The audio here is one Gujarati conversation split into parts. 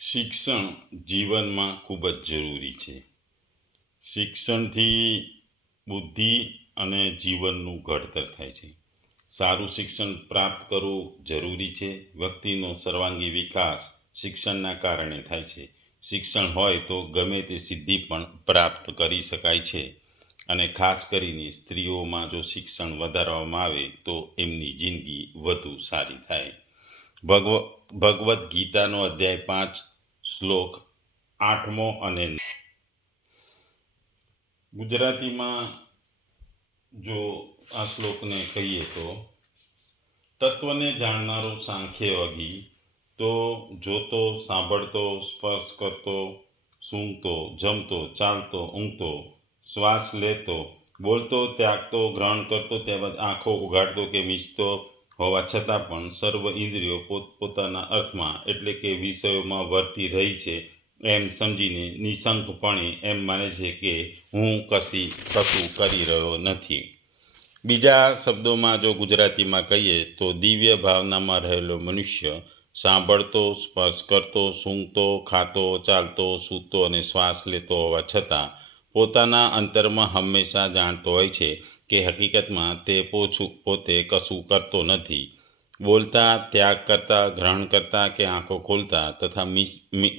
શિક્ષણ જીવનમાં ખૂબ જ જરૂરી છે. શિક્ષણથી બુદ્ધિ અને જીવનનું ઘડતર થાય છે. સારું શિક્ષણ પ્રાપ્ત કરવું જરૂરી છે. વ્યક્તિનો સર્વાંગી વિકાસ શિક્ષણના કારણે થાય છે. શિક્ષણ હોય તો ગમે તે સિદ્ધિ પણ પ્રાપ્ત કરી શકાય છે. અને ખાસ કરીને સ્ત્રીઓમાં જો શિક્ષણ વધારવામાં આવે તો એમની જિંદગી વધુ સારી થાય. ભગવદ્ ગીતાનો અધ્યાય 5 શ્લોક 8મો અને ગુજરાતીમાં જો આ શ્લોકને કહીએ તો તત્વને જાણનારો સાંખ્યયોગી તો જોતો, સાંભળતો, સ્પર્શ કરતો, સૂંઘતો, જમતો, ચાલતો, ઊંઘતો, શ્વાસ લેતો, બોલતો, ત્યાગતો, ગ્રહણ કરતો તેમજ આંખો ઉઘાડતો કે મીચતો હોવા છતાં પણ સર્વ ઇન્દ્રિયો પોતપોતાના અર્થમાં એટલે કે વિષયોમાં વર્તી રહી છે એમ સમજીને નિશંકપણે એમ માને છે કે હું કશું કરી રહ્યો નથી. બીજા શબ્દોમાં જો ગુજરાતીમાં કહીએ તો દિવ્ય ભાવનામાં રહેલો મનુષ્ય સાંભળતો, સ્પર્શ કરતો, સૂંઘતો, ખાતો, ચાલતો, સૂતો અને શ્વાસ લેતો હોવા છતાં પોતાના અંતરમાં હંમેશા જાણતો હોય છે કે હકીકતમાં તે પોતે કશું કરતો નથી. બોલતા, ત્યાગ કરતા, ગ્રહણ કરતા કે આંખો ખોલતા તથા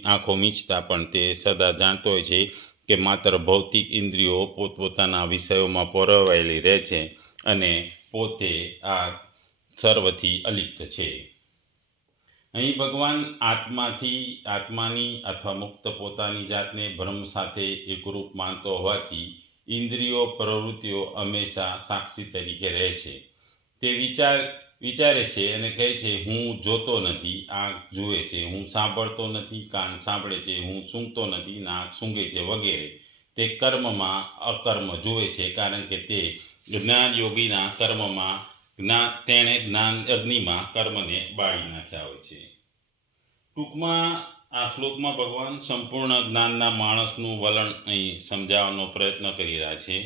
આંખો મીચતા પણ તે સદા જાણતો હોય છે કે માત્ર ભૌતિક ઇન્દ્રિયો પોતપોતાના વિષયોમાં પરોવાયેલી રહે છે અને પોતે આ સર્વથી અલિપ્ત છે. અહીં ભગવાન આત્માની અથવા મુક્ત પોતાની જાતને બ્રહ્મ સાથે એકરૂપ માનતો હોવાથી ઇન્દ્રિયો પ્રવૃત્તિઓ હંમેશા સાક્ષી તરીકે રહે છે. તે વિચારે છે અને કહે છે હું જોતો નથી, આંખ જુએ છે, હું સાંભળતો નથી, કાન સાંભળે છે, હું સૂંઘતો નથી, નાક સૂંઘે છે વગેરે. તે કર્મમાં અકર્મ જુએ છે કારણ કે તે જ્ઞાન યોગીના કર્મમાં તેણે જ્ઞાન અગ્નિમાં કર્મને બાળી નાખ્યા હોય છે. ટૂંકમાં આ શ્લોકમાં ભગવાન સંપૂર્ણ જ્ઞાનના માણસનું વલણ અહીં સમજાવવાનો પ્રયત્ન કરી રહ્યા છે.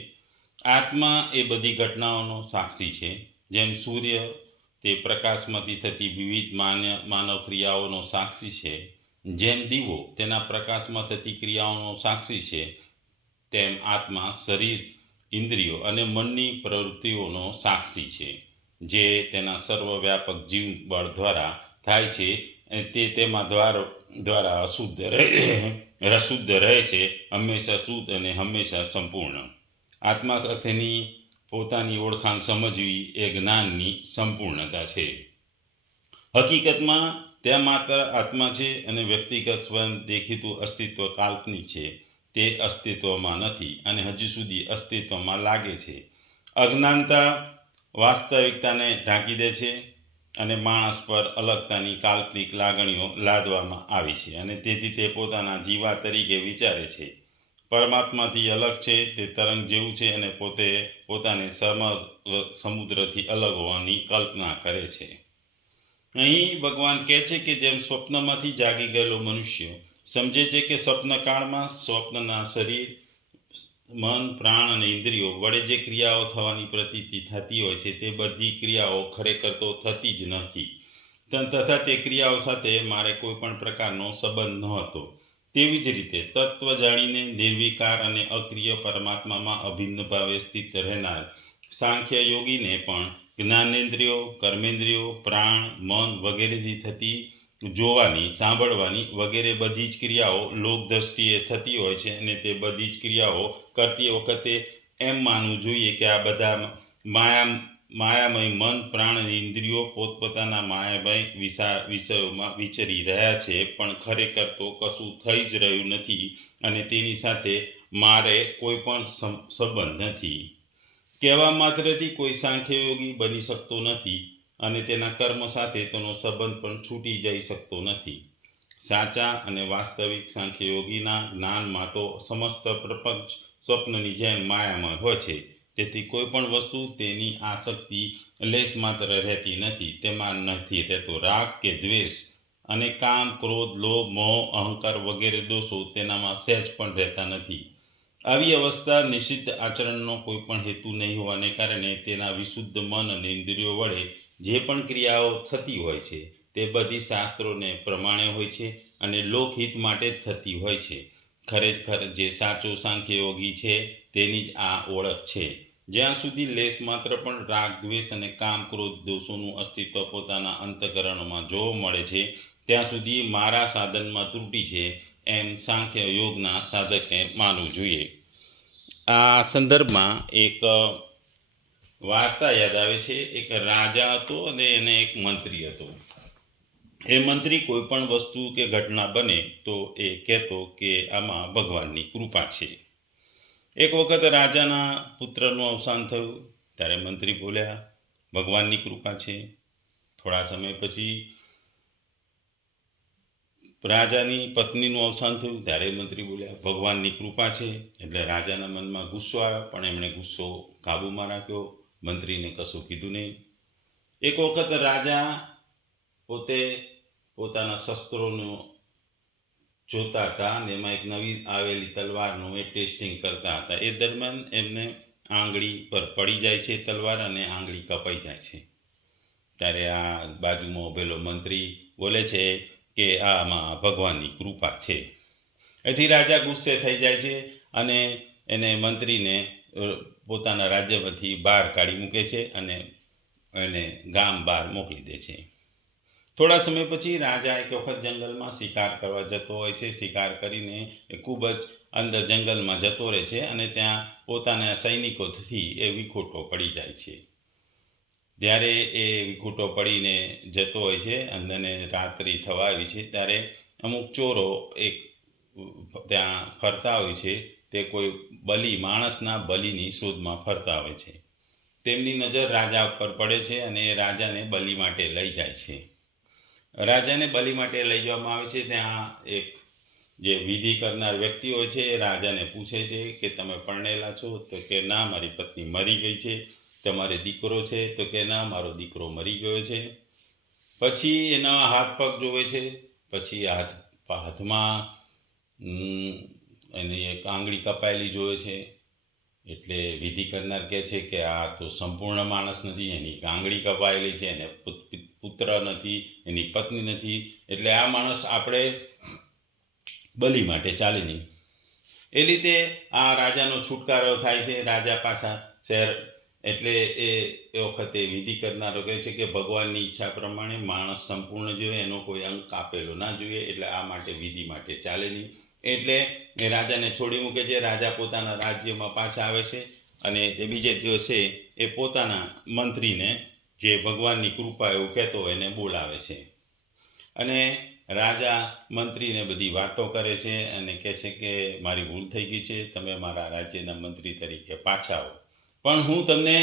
આત્મા એ બધી ઘટનાઓનો સાક્ષી છે. જેમ સૂર્ય તે પ્રકાશમાંથી થતી વિવિધ માનવ ક્રિયાઓનો સાક્ષી છે, જેમ દીવો તેના પ્રકાશમાં થતી ક્રિયાઓનો સાક્ષી છે, તેમ આત્મા શરીર, ઇન્દ્રિયો અને મનની પ્રવૃત્તિઓનો સાક્ષી છે, જે તેના સર્વવ્યાપક જીવ બળ દ્વારા થાય છે. તે તેમાં દ્વારા શુદ્ધ રહે છે, હંમેશા શુદ્ધ અને હંમેશા સંપૂર્ણ. આત્મા સાથેની પોતાની ઓળખાણ સમજવી એ જ્ઞાનની સંપૂર્ણતા છે. હકીકતમાં ત્યાં માત્ર આત્મા છે અને વ્યક્તિગત સ્વયં દેખીતું અસ્તિત્વ કાલ્પનિક છે. તે અસ્તિત્વમાં નથી અને હજુ સુધી અસ્તિત્વમાં લાગે છે. અજ્ઞાનતા વાસ્તવિકતાને ઢાંકી દે છે અને માણસ પર અલગતાની કાલ્પનિક લાગણીઓ લાદવામાં આવી છે અને તેથી તે પોતાના જીવા તરીકે વિચારે છે. પરમાત્માથી અલગ છે, તે તરંગ જેવું છે અને પોતાને સમુદ્રથી અલગ હોવાની કલ્પના કરે છે. અહીં ભગવાન કહે છે કે જેમ સ્વપ્નમાંથી જાગી ગયેલો મનુષ્ય સમજે છે કે સ્વપ્નકાળમાં સ્વપ્નના શરીર, મન, પ્રાણ અને ઇન્દ્રિયો વડે જે ક્રિયાઓ થવાની પ્રતીતિ થતી હોય છે તે બધી ક્રિયાઓ ખરેખર તો થતી જ નથી તથા તે ક્રિયાઓ સાથે મારે કોઈ પણ પ્રકારનો સંબંધ નહોતો. તેવી જ રીતે તત્વ જાણીને નિર્વિકાર અને અક્રિય પરમાત્મામાં અભિન્ન ભાવે સ્થિત રહેનાર સાંખ્ય યોગીને પણ જ્ઞાનેન્દ્રિયો, કર્મેન્દ્રિયો, પ્રાણ, મન વગેરેથી થતી જોવાની, સાંભળવાની વગેરે બધી જ ક્રિયાઓ લોક દ્રષ્ટિએ થતી હોય છે અને તે બધી જ ક્રિયાઓ કરતી વખતે એમ માનવું જોઈએ કે આ બધા માયામય મન, પ્રાણ અને ઇન્દ્રિયો પોતપોતાના માયામય વિષયોમાં વિચરી રહ્યા છે, પણ ખરેખર તો કશું થઈ જ રહ્યું નથી અને તેની સાથે મારે કોઈ પણ સંબંધ નથી. કહેવા માત્રથી કોઈ સાંખ્યયોગી બની શકતો નથી અને તેના કર્મ સાથે તેનો સંબંધ પણ છૂટી જઈ શકતો નથી. સાચા અને વાસ્તવિક સાંખ્યયોગીના જ્ઞાનમાં તો સમસ્ત પ્રપંચ સ્વપ્નની જેમ માયામય હોય છે. તેથી કોઈ પણ વસ્તુ તેની આસક્તિ લેશ માત્ર રહેતી નથી. તેમાં નથી રહેતો રાગ કે દ્વેષ અને કામ, ક્રોધ, લોભ, મોહ, અહંકાર વગેરે દોષો તેનામાં સહેજ પણ રહેતા નથી. આવી અવસ્થા નિષિદ્ધ આચરણનો કોઈ પણ હેતુ નહીં હોવાને કારણે તેના વિશુદ્ધ મન અને ઇન્દ્રિયો વડે જે પણ ક્રિયાઓ થતી હોય છે તે બધી શાસ્ત્રોને પ્રમાણે હોય છે અને લોકહિત માટે જ થતી હોય છે. ખરેખર જે સાચો સાંખ્યયોગી છે તેની જ આ ઓળખ છે. જ્યાં સુધી લેશ માત્ર પણ રાગ દ્વેષ અને કામ ક્રોધ દોષોનું અસ્તિત્વ પોતાના અંતઃકરણમાં જોવા મળે છે ત્યાં સુધી મારા સાધનમાં ત્રુટિ છે એમ સાંખ્ય યોગના સાધકે માનવું જોઈએ. આ સંદર્ભમાં એક વાર્તા યાદ આવે છે. એક રાજા હતો અને એને એક મંત્રી હતો. એ મંત્રી કોઈ પણ વસ્તુ કે ઘટના બને તો એ કહેતો કે આમાં ભગવાનની કૃપા છે. એક વખત રાજાના પુત્રનું અવસાન થયું ત્યારે મંત્રી બોલ્યા ભગવાનની કૃપા છે. થોડા સમય પછી રાજાની પત્નીનું અવસાન થયું ત્યારે મંત્રી બોલ્યા ભગવાનની કૃપા છે. એટલે રાજાના મનમાં ગુસ્સો આવ્યો, પણ એમણે ગુસ્સો કાબૂમાં રાખ્યો, મંત્રીને કશું કીધું નહીં. એક વખત રાજા પોતે પોતાના શસ્ત્રોનો જોતા હતા અને એમાં એક નવી આવેલી તલવારનું એ ટેસ્ટિંગ કરતા હતા. એ દરમિયાન એમને આંગળી પર પડી જાય છે તલવાર અને આંગળી કપાઈ જાય છે. ત્યારે આ બાજુમાં ઉભેલો મંત્રી બોલે છે કે આમાં ભગવાનની કૃપા છે. એથી રાજા ગુસ્સે થઈ જાય છે અને એને મંત્રીને પોતાના રાજ્યમાંથી બહાર કાઢી મૂકે છે અને એને ગામ બહાર મોકલી દે છે. થોડા સમય પછી રાજા એક વખત જંગલમાં શિકાર કરવા જતો હોય છે. શિકાર કરીને એ ખૂબ જ અંદર જંગલમાં જતો રહે છે અને ત્યાં પોતાના સૈનિકોથી એ વિખૂટો પડી જાય છે. જ્યારે એ વિખૂટો પડીને જતો હોય છે અને રાત્રિ થવા આવી છે ત્યારે અમુક ચોરો એક ત્યાં ફરતા હોય છે. તે કોઈ માણસના બલિની શોધમાં ફરતા હોય છે. તેમની નજર રાજા ઉપર પડે છે અને એ રાજાને બલિ માટે લઈ જાય છે. રાજાને બલિ માટે લઈ જવામાં આવે છે. ત્યાં એક જે વિધિ કરનાર વ્યક્તિ હોય છે એ રાજાને પૂછે છે કે તમે પરણેલા છો? તો કે ના, મારી પત્ની મરી ગઈ છે. તમારે દીકરો છે? તો કે ના, મારો દીકરો મરી ગયો છે. પછી એના હાથ પગ જોવે છે. પછી હાથમાં એની એક આંગળી કપાયેલી જોવે છે. એટલે વિધિ કરનાર કહે છે કે આ તો સંપૂર્ણ માણસ નથી, એની આંગળી કપાયેલી છે, એને પુત્ર નથી, એની પત્ની નથી, એટલે આ માણસ આપણે બલિ માટે ચાલે નહીં. એ રીતે આ રાજાનો છુટકારો થાય છે. રાજા પાછા શહેર એટલે એ વખતે વિધિ કરનારો કહે છે કે ભગવાનની ઈચ્છા પ્રમાણે માણસ સંપૂર્ણ જોઈએ, એનો કોઈ અંગ કાપેલો ના જોઈએ, એટલે આ માટે વિધિ માટે ચાલે નહીં. એટલે એ રાજાને છોડી મૂકે છે. રાજા પોતાના રાજ્યમાં પાછા આવે છે અને તે બીજે દિવસે એ પોતાના મંત્રીને જે ભગવાનની કૃપા એવું કહેતો હોય એને બોલાવે છે અને રાજા મંત્રીને બધી વાતો કરે છે અને કહે છે કે મારી ભૂલ થઈ ગઈ છે, તમે મારા રાજ્યના મંત્રી તરીકે પાછા આવો. પણ હું તમને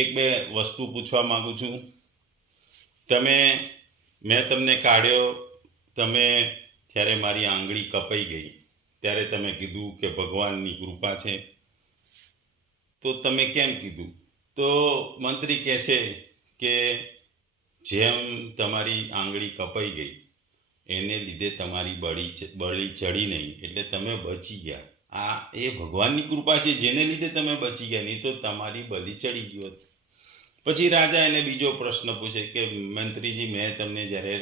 એક બે વસ્તુ પૂછવા માગું છું. મેં તમને કાઢ્યો, તમે જ્યારે મારી આંગળી કપાઈ ગઈ ત્યારે તમે કીધું કે ભગવાનની કૃપા છે, તો તમે કેમ કીધું? તો મંત્રી કહે છે કે જેમ તમારી આંગળી કપાઈ ગઈ એને લીધે તમારી બળી ચડી નહીં, એટલે તમે બચી ગયા. આ એ ભગવાનની કૃપા છે જેને લીધે તમે બચી ગયા, નહીં તો તમારી બલી ચડી ગયો. પછી રાજા એને બીજો પ્રશ્ન પૂછે કે મંત્રીજી, મેં તમને જ્યારે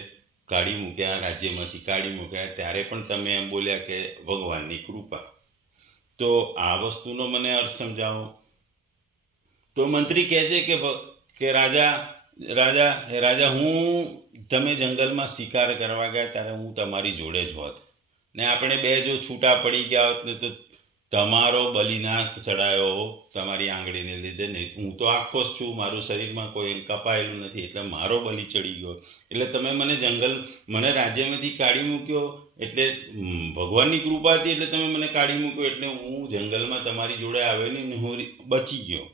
કાઢી મૂક્યા, રાજ્યમાંથી કાઢી મૂક્યા, ત્યારે પણ તમે એમ બોલ્યા કે ભગવાનની કૃપા. તો આ વસ્તુનો મને અર્થ સમજાવો. તો મંત્રી કહે છે કે રાજા હું તમે જંગલમાં શિકાર કરવા ગયા ત્યારે હું તમારી જોડે જ હોત ને આપણે બે જો છૂટા પડી ગયા હોત ને તો તમારો બલિ ના ચડાયો તમારી આંગળીને લીધે. નહીં, હું તો આખો જ છું, મારું શરીરમાં કોઈ કપાયેલું નથી, એટલે મારો બલિ ચડી ગયો. એટલે તમે મને રાજ્યમાંથી કાઢી મૂક્યો, એટલે ભગવાનની કૃપા હતી, એટલે તમે મને કાઢી મૂક્યો, એટલે હું જંગલમાં તમારી જોડે આવ્યો ને હું બચી ગયો.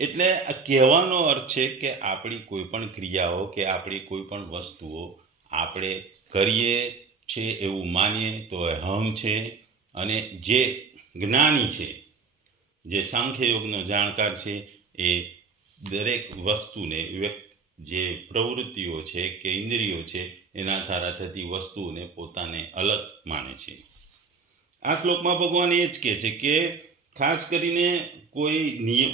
એટલે આ કહેવાનો અર્થ છે કે આપણી કોઈ પણ ક્રિયાઓ કે આપણી કોઈ પણ વસ્તુઓ આપણે કરીએ છે એવું માનીએ તો અહમ છે, અને જે જ્ઞાની છે, જે સાંખ્યયોગનો જાણકાર છે, એ દરેક વસ્તુને જે પ્રવૃત્તિઓ છે કે ઇન્દ્રિયો છે એના દ્વારા થતી વસ્તુઓને પોતાને અલગ માને છે. આ શ્લોકમાં ભગવાન એ જ કહે છે કે ખાસ કરીને કોઈ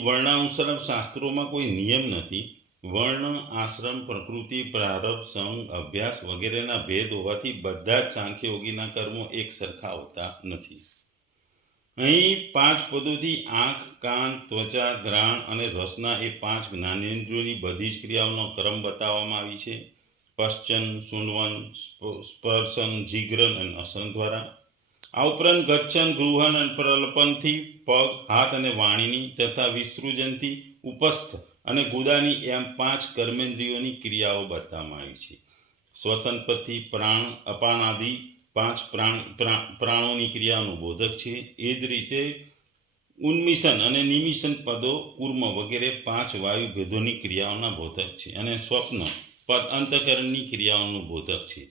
વર્ણાનુસાર શાસ્ત્રોમાં કોઈ નિયમ નથી વર્ણ, આશ્રમ, પ્રકૃતિ, પ્રારબ્ધ, સંગ, અભ્યાસ વગેરેના ભેદ હોવાથી બધા જ સાંખ્યયોગીના કર્મો એક સરખા હોતા નથી. અહીં 5 પદોથી આંખ, કાન, ત્વચા, ઘ્રાણ અને રસના એ 5 જ્ઞાનેન્દ્રિયોની બધી જ ક્રિયાઓનો ક્રમ બતાવવામાં આવી છે. પશ્ચન, શુણવન, સ્પર્શન, જીગ્રન અને અસન દ્વારા. આ ઉપરાંત ગચ્છન, ગૃહન અને પ્રલપનથી પગ, હાથ અને વાણીની તથા વિસૃજનથી ઉપસ્થ અને ગુદાની એમ 5 કર્મેન્દ્રિયોની ક્રિયાઓ બતાવવામાં આવી છે. શ્વસન પદથી પ્રાણ, અપાન આદિ 5 પ્રાણોની ક્રિયાઓનું બોધક છે. એ જ રીતે ઉન્મિશન અને નિમિશન પદો, કુર્મ વગેરે 5 વાયુ ભેદોની ક્રિયાઓના બોધક છે. અને સ્વપ્ન પદ અંતઃકરણની ક્રિયાઓનું બોધક છે.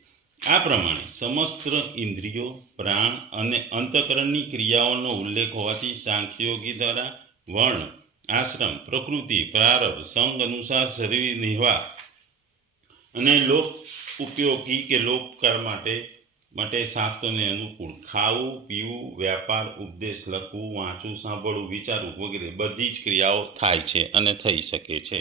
આ પ્રમાણે સમસ્ત ઇન્દ્રિયો, પ્રાણ અને અંતઃકરણની ક્રિયાઓનો ઉલ્લેખ હોવાથી સાંખ્યયોગી દ્વારા વર્ણ, આશ્રમ, પ્રકૃતિ, પ્રારબ્ધ, સંગ અનુસાર શરીર નિર્વાહ અને લોક ઉપયોગી કે લોકકાર માટે શાસ્ત્રોને અનુકૂળ ખાવું, પીવું, વ્યાપાર, ઉપદેશ, લખવું, વાંચવું, સાંભળવું, વિચારવું વગેરે બધી જ ક્રિયાઓ થાય છે અને થઈ શકે છે.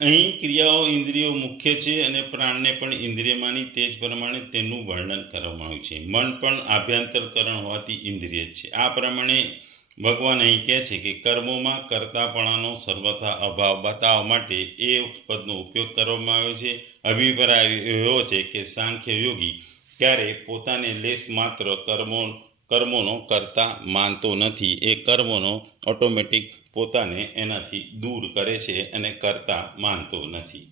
અહીં ક્રિયાઓ ઇન્દ્રિયો મુખ્ય છે અને પ્રાણને પણ ઇન્દ્રિય માની તે જ પ્રમાણે તેનું વર્ણન કરવામાં આવ્યું છે. મન પણ આભ્યંતરકરણ હોવાથી ઇન્દ્રિય છે. આ પ્રમાણે ભગવાન અહીં કહે છે કે કર્મોમાં કર્તાપણાનો સર્વથા અભાવ બતાવવા માટે એ પદનો ઉપયોગ કરવામાં આવ્યો છે. અભિપ્રાય એવો છે કે સાંખ્ય યોગી ક્યારે પોતાને લેશ માત્ર કર્મોનો કરતા માનતો નથી. એ કર્મોનો ઓટોમેટિક પોતાને એનાથી દૂર કરે છે અને કરતા માનતો નથી.